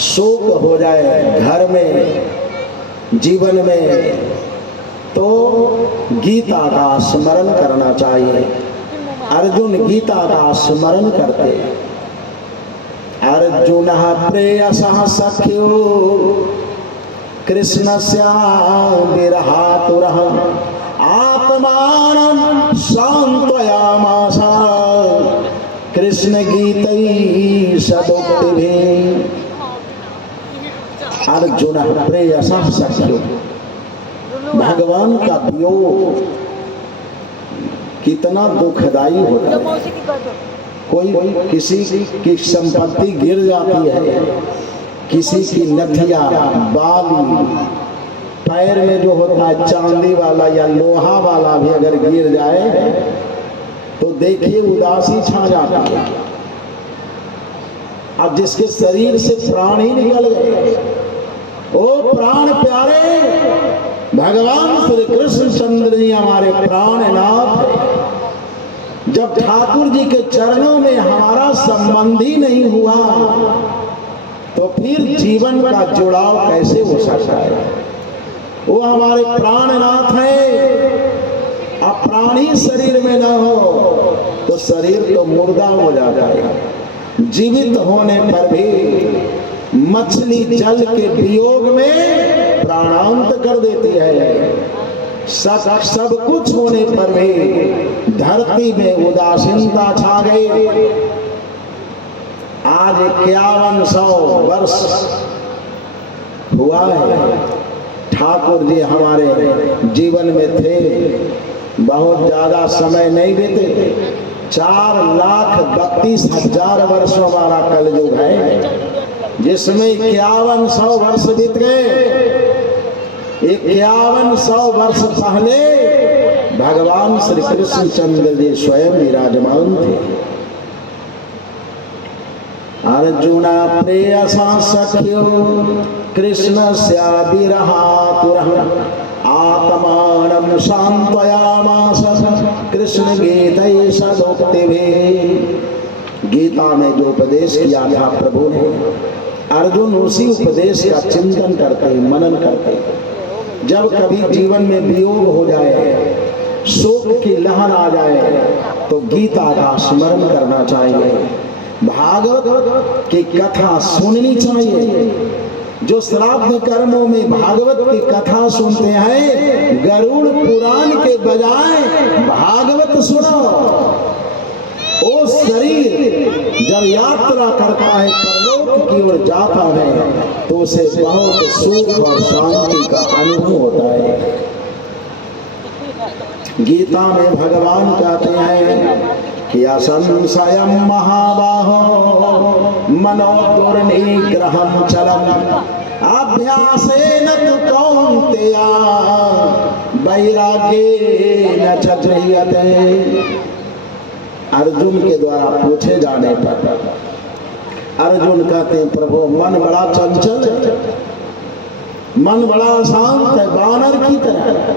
शोक हो जाए घर में, जीवन में, तो गीता का स्मरण करना चाहिए। अर्जुन गीता का स्मरण करते। अर्जुन प्रेयसः सख्यो कृष्णस्या विरहातुरः आत्मानं सान्त्वयामास कृष्ण गीतैः सदोक्तिभिः। अर्जुन प्रेयसः सख्यो, भगवान का वियोग कितना दुखदाई होता है। कोई किसी की संपत्ति गिर जाती है, किसी की नथिया, बाली, पैर में जो होता है चांदी वाला या लोहा वाला भी अगर गिर जाए तो देखिए उदासी छा जाती है। अब जिसके शरीर से प्राण ही निकल गए, ओ प्राण प्यारे भगवान श्री कृष्ण चंद्र जी हमारे प्राणनाथ है। जब ठाकुर जी के चरणों में हमारा संबंध ही नहीं हुआ तो फिर जीवन का जुड़ाव कैसे हो सकता है। वो हमारे प्राणनाथ है। अब प्राणी शरीर में न हो तो शरीर तो मुर्दा हो जाता है। जीवित होने पर भी मछली जल के वियोग में प्राणांत कर देती है। सब कुछ होने पर भी धरती में उदासीनता छा गई। आज 5100 वर्ष हुआ है ठाकुर जी हमारे जीवन में थे। बहुत ज्यादा समय नहीं देते। 4,32,000 वर्ष हमारा कलयुग है, जिसमें 5100 वर्ष बीत गए। 5100 वर्ष पहले भगवान श्री कृष्ण चंद्र जी स्वयं विराजमान थे। अर्जुना प्रेयसा सख्यो कृष्णस्या विरहातुरः आत्मानं सान्त्वयामास कृष्ण गीतैः सदोक्तिभिः। गीता में जो उपदेश किया था प्रभु ने, अर्जुन उसी उपदेश का चिंतन करते, मनन करते। जब कभी जीवन में वियोग हो जाए, शोक की लहर आ जाए, तो गीता का स्मरण करना चाहिए। भागवत की कथा सुननी चाहिए। जो श्राद्ध कर्मों में भागवत की कथा सुनते हैं, गरुड़ पुराण के बजाय भागवत सुनो। वो शरीर जब यात्रा करता है, परलोक की ओर जाता है, तो उसे बहुत सुख और शांति का अनुभव होता है। गीता में भगवान कहते हैं कि असंशयं महाबाहो मनो दुर्निग्रहं चलम् अभ्यासेन तु कौन्तेय वैराग्येन च गृह्यते। अर्जुन के द्वारा पूछे जाने पर अर्जुन कहते हैं, प्रभु मन बड़ा चंचल है, मन बड़ा शांत है, बानर की तरह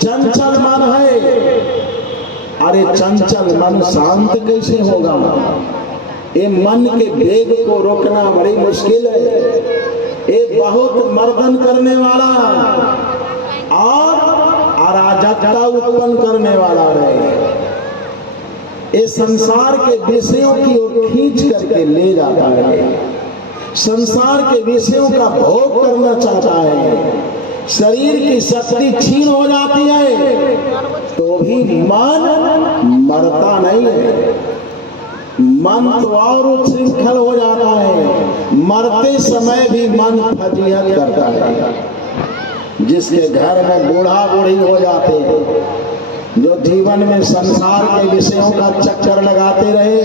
चंचल मन है। अरे चंचल मन शांत कैसे होगा? ये मन के वेग को रोकना बड़ी मुश्किल है। ये बहुत मर्दन करने वाला और अराजकता उत्पन्न करने वाला है। ये संसार के विषयों की ओर खींच करके ले जाता है। संसार के विषयों का भोग करना चाहता है। शरीर की शक्ति छीन हो जाती है तो भी मन मरता नहीं है। मन तो और उच्छृंखल हो जाता है। मरते समय भी मन फजीहत करता है। जिसके घर में बूढ़ा बूढ़ी हो जाते हैं, जो जीवन में संसार के विषयों का चक्कर लगाते रहे,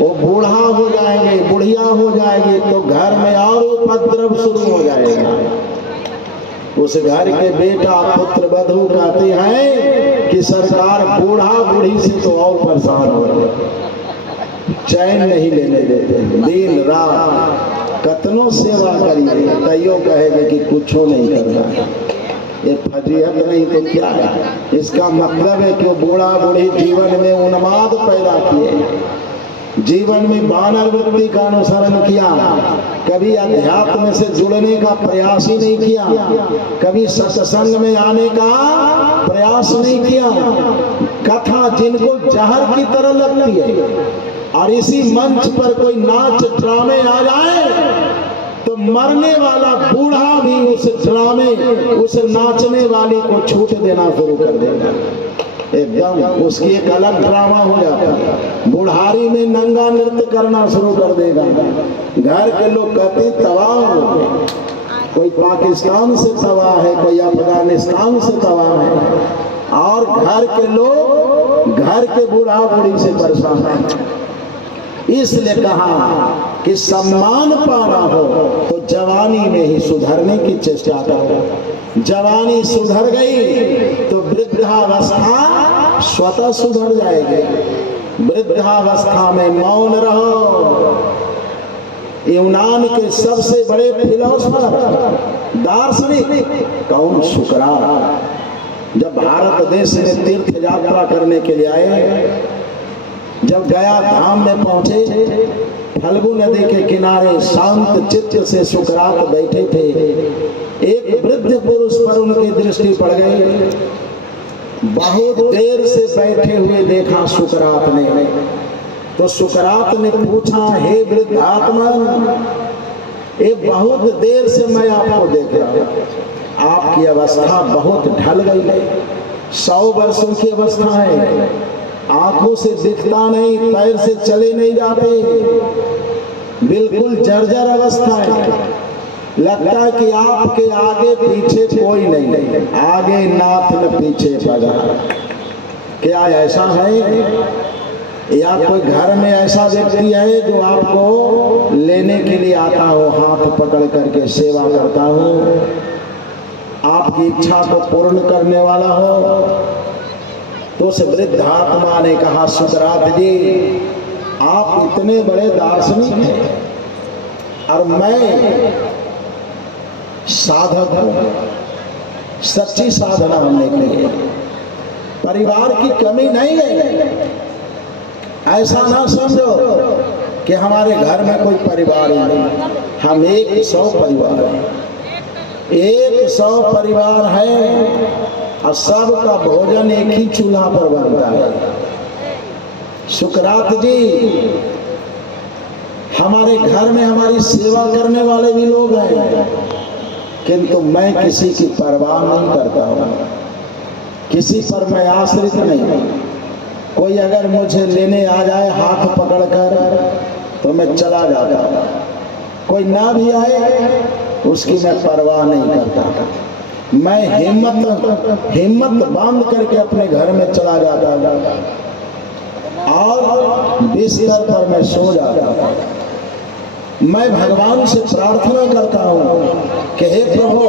वो बूढ़ा हो जाएंगे, बुढ़िया हो जाएंगे, तो घर में और उपद्रव शुरू हो जाएगा। उस घर के बेटा पुत्र वधू कहते हैं कि सरकार बूढ़ा बूढ़ी से तो और परेशान हो गए, चैन नहीं लेने देते। दिन रात कतनों सेवा करिए, तैयो कहेंगे कि कुछ नहीं करना है। ये फजीहत नहीं तो क्या है? इसका मतलब है कि बूढ़ा बूढ़ी जीवन में उन्माद पैदा किए। जीवन में वानर वृत्ति का अनुसरण किया, कभी अध्यात्म से जुड़ने का प्रयास ही नहीं किया, कभी सत्संग में आने का प्रयास नहीं किया। कथा जिनको जहर की तरह लगती है, और इसी मंच पर कोई नाच ड्रामे आ जाए तो मरने वाला बूढ़ा भी उस ड्रामे, उस नाचने वाली को छूट देना शुरू कर देगा। एकदम उसकी एक अलग ड्रामा हो जाता है। बुढ़ारी में नंगा नृत्य करना शुरू कर देगा। घर के लोग कहते तबाह हो गए, कोई पाकिस्तान से तबाह है, कोई अफगानिस्तान से तबाह है, और घर के लोग घर के बूढ़ा बूढ़ी से परेशान है। इसलिए कहा कि सम्मान पाना हो तो जवानी में ही सुधरने की चेष्टा करो। जवानी सुधर गई तो वृद्धावस्था स्वतः सुधर जाएगी। वृद्धावस्था में मौन रहो। यूनान के सबसे बड़े फिलोसोफर दार्शनिक कौन? सुकरात। जब भारत देश में तीर्थ यात्रा करने के लिए आए, जब गया धाम में पहुंचे, फल्गु नदी के किनारे शांत चित्त से सुकरात बैठे थे। एक वृद्ध पुरुष पर उनकी दृष्टि पड़ गई। बहुत देर से बैठे हुए देखा सुकरात ने, तो सुकरात ने पूछा, हे वृद्धात्मा, ये बहुत देर से मैं आपको देख रहा हूं, आपकी अवस्था बहुत ढल गई है। 100 वर्षों की अवस्था है, आंखों से दिखता नहीं, पैर से चले नहीं जाते, बिल्कुल जर्जर अवस्था है। लगता है कि आपके आगे पीछे कोई नहीं, आगे नाथ न पीछे पगार। क्या ऐसा है? या कोई घर में ऐसा व्यक्ति है जो आपको लेने के लिए आता हो, हाथ पकड़ करके सेवा करता हो, आपकी इच्छा को पूर्ण करने वाला हो? तो उस वृद्धात्मा ने कहा, सुकरात जी, आप इतने बड़े दार्शनिक हैं और मैं साधक हूं, सच्ची साधना हमने की है, परिवार की कमी नहीं है। ऐसा ना समझो कि हमारे घर में कोई परिवार ही नहीं, हम 100 परिवार हैं, 100 परिवार है और सबका भोजन एक ही चूल्हा पर बनता है। सुकरात जी, हमारे घर में हमारी सेवा करने वाले भी लोग हैं, किंतु मैं किसी की परवाह नहीं करता हूँ, किसी पर मैं आश्रित नहीं। कोई अगर मुझे लेने आ जाए हाथ पकड़कर तो मैं चला जाता हूँ, कोई ना भी आए उसकी मैं परवाह नहीं करता। मैं हिम्मत बांध करके अपने घर में चला जाता हूँ और बिस्तर पर मैं सो जाता हूँ। मैं भगवान से प्रार्थना करता हूँ कि हे प्रभु,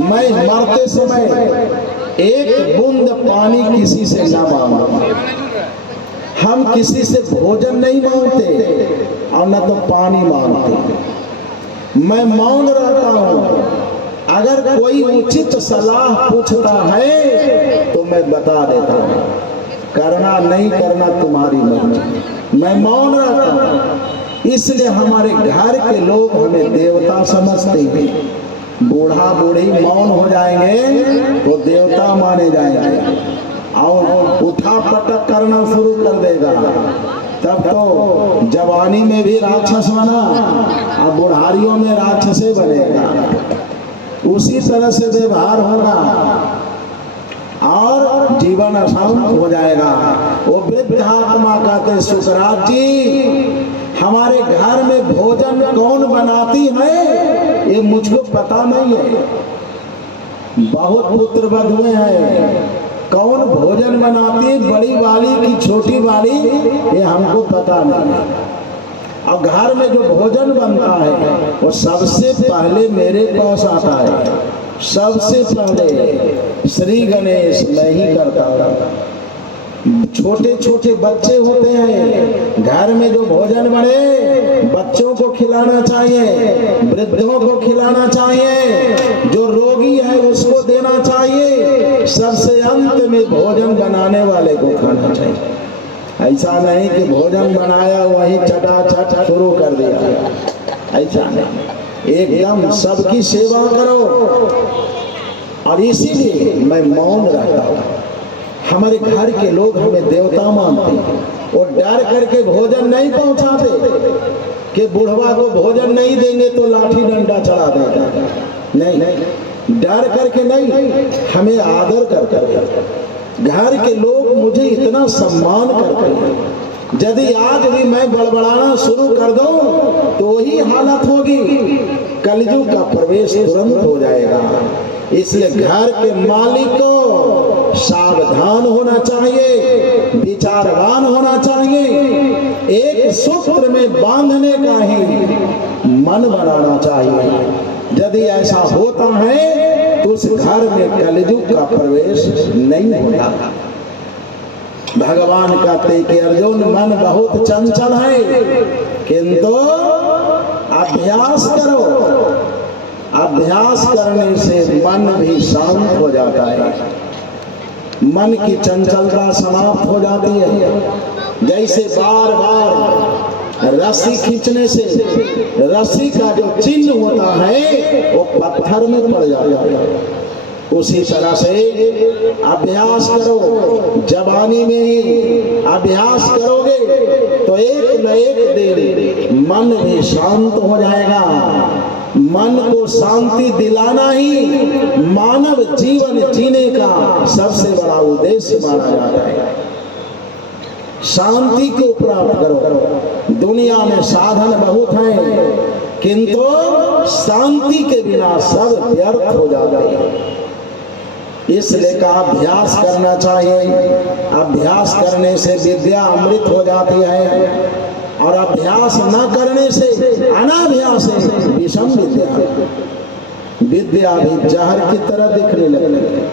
मैं मरते समय एक बूंद पानी किसी से ना मांगू। हम किसी से भोजन नहीं मांगते और न तो पानी मांगते। मैं मौन रहता हूँ। अगर कोई उचित सलाह पूछता है तो मैं बता देता हूँ, करना नहीं करना तुम्हारी मर्जी। मैं मौन रहता हूँ। इसलिए हमारे घर के लोग हमें देवता समझते हैं। बूढ़ा बूढ़ी मौन हो जाएंगे तो देवता माने जाएंगे और उठा पटक करना शुरू कर देगा। तब तो जवानी में भी राक्षस बना और बुढ़ारियों में राक्षसे बनेगा। उसी तरह से व्यवहार होगा और जीवन अशांत हो जाएगा। वो वृद्धात्मा कहते, सुकरात जी, हमारे घर में भोजन कौन बनाती है ये मुझको पता नहीं है। बहुत पुत्र बधुए हैं, कौन भोजन बनाती है, बड़ी वाली की छोटी वाली, ये हमको पता नहीं है। और घर में जो भोजन बनता है वो सबसे पहले मेरे पास आता है। सबसे पहले श्री गणेश मैं ही करता हूँ। छोटे छोटे बच्चे होते हैं, घर में जो भोजन बने बच्चों को खिलाना चाहिए, वृद्धों को खिलाना चाहिए, जो रोगी है उसको देना चाहिए, सबसे अंत में भोजन बनाने वाले को खाना चाहिए। ऐसा नहीं कि भोजन बनाया वही चटाचट शुरू कर दिया, ऐसा नहीं, एकदम सबकी सेवा करो। और इसीलिए मैं मौन रहता हूँ। हमारे घर के लोग हमें देवता मानते हैं, और डर करके भोजन नहीं पहुंचाते कि बुढ़वा को भोजन नहीं देंगे तो लाठी डंडा चढ़ा देगा, नहीं, डर करके नहीं, हमें आदर करते। घर के लोग मुझे इतना सम्मान करते हैं, यदि आज भी मैं बड़बड़ाना शुरू कर दूं तो वही हालत होगी, कलयुग का प्रवेश तुरंत हो जाएगा। इसलिए घर के मालिक को सावधान होना चाहिए, विचारवान होना चाहिए, एक सूत्र में बांधने का ही मन बनाना चाहिए। यदि ऐसा होता है तो उस घर में कलयुग का प्रवेश नहीं होता। भगवान कहते कि अर्जुन मन बहुत चंचल है, किंतु अभ्यास करो, अभ्यास करने से मन भी शांत हो जाता है, मन की चंचलता समाप्त हो जाती है। जैसे बार बार रस्सी खींचने से रस्सी का जो चिन्ह होता है वो पत्थर में पड़ जाता है, उसी तरह से अभ्यास करो। जवानी में ही अभ्यास करोगे तो एक न एक दिन मन भी शांत हो जाएगा। मन को शांति दिलाना ही मानव जीवन जीने का सबसे बड़ा उद्देश्य माना जाता है। शांति को प्राप्त करो। दुनिया में साधन बहुत हैं, किंतु शांति के बिना सब व्यर्थ हो जाते हैं। इसलिए का अभ्यास करना चाहिए। अभ्यास करने से विद्या अमृत हो जाती है, और अभ्यास न करने से अनाभ्यास है विषम विद्या, विद्या भी जहर की तरह दिखने लगती है।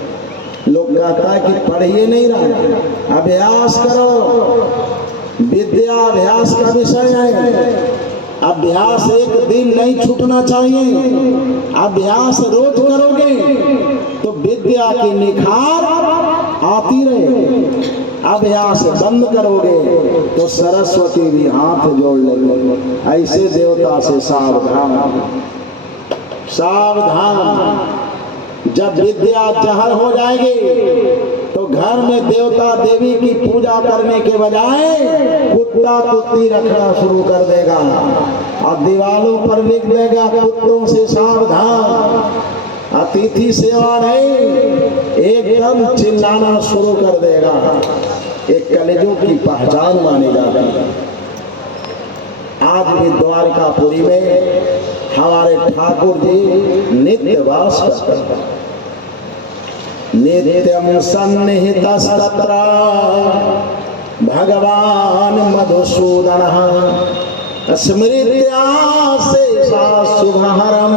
लोग कहता है कि पढ़िए नहीं रहा, अभ्यास करो। विद्या अभ्यास का विषय है। अभ्यास एक दिन नहीं छूटना चाहिए। अभ्यास रोज करोगे तो विद्या की निखार आती रहेगी। अभ्यास बंद करोगे तो सरस्वती भी हाथ जोड़ लेंगे। ऐसे देवता से सावधान, सावधान। जब विद्या जहर हो जाएगी तो घर में देवता देवी की पूजा करने के बजाय कुत्ता कुत्ती रखना शुरू कर देगा, और दीवालों पर लिख देगा कुत्तों से सावधान, अतिथि सेवा नहीं, एकदम चिल्लाना शुरू कर देगा। एक कलयुग की पहचान मानी जाती है। आज भी द्वारकापुरी में हमारे ठाकुर जी नित्य वास करते हैं। नित्यम सन्निहितस्तत्र भगवान मधुसूदनः स्मृत्या शेषा शुभहरम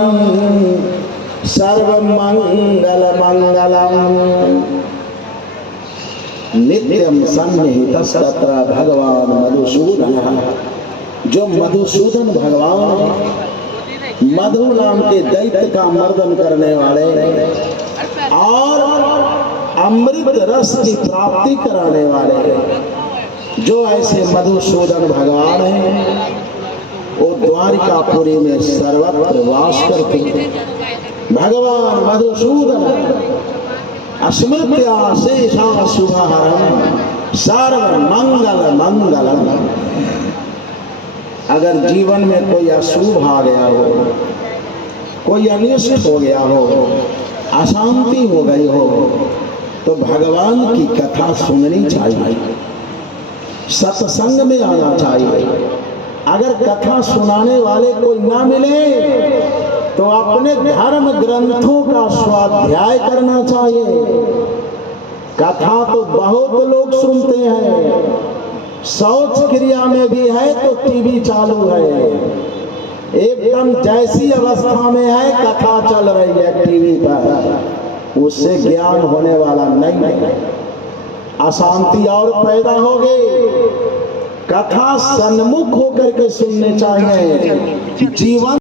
सर्वमंगल मंगलम। नित्यम सन्निहितस्तत्र भगवान मधुसूदनः, जो मधुसूदन भगवान है, मधु नाम के दैत्य का मर्दन करने वाले और अमृत रस की प्राप्ति कराने वाले, जो ऐसे मधुसूदन भगवान हैं वो द्वारिकापुरी में सर्वत्र वास करते हैं। भगवान मधुसूदन स्मृत्या शेषा शुभहरम सर्व मंगल मंगलम। अगर जीवन में कोई अशुभ आ गया हो, कोई अनिष्ट हो गया हो, अशांति हो गई हो, तो भगवान की कथा सुननी चाहिए, सत्संग में आना चाहिए। अगर कथा सुनाने वाले कोई ना मिले तो अपने धर्म ग्रंथों का स्वाध्याय करना चाहिए। कथा तो बहुत लोग सुनते हैं, शौच क्रिया में भी है तो टीवी चालू है, एकदम जैसी अवस्था में है कथा चल रही है टीवी पर, उससे ज्ञान होने वाला नहीं है, अशांति और पैदा होगी। कथा सन्मुख होकर के सुनने चाहिए। जीवन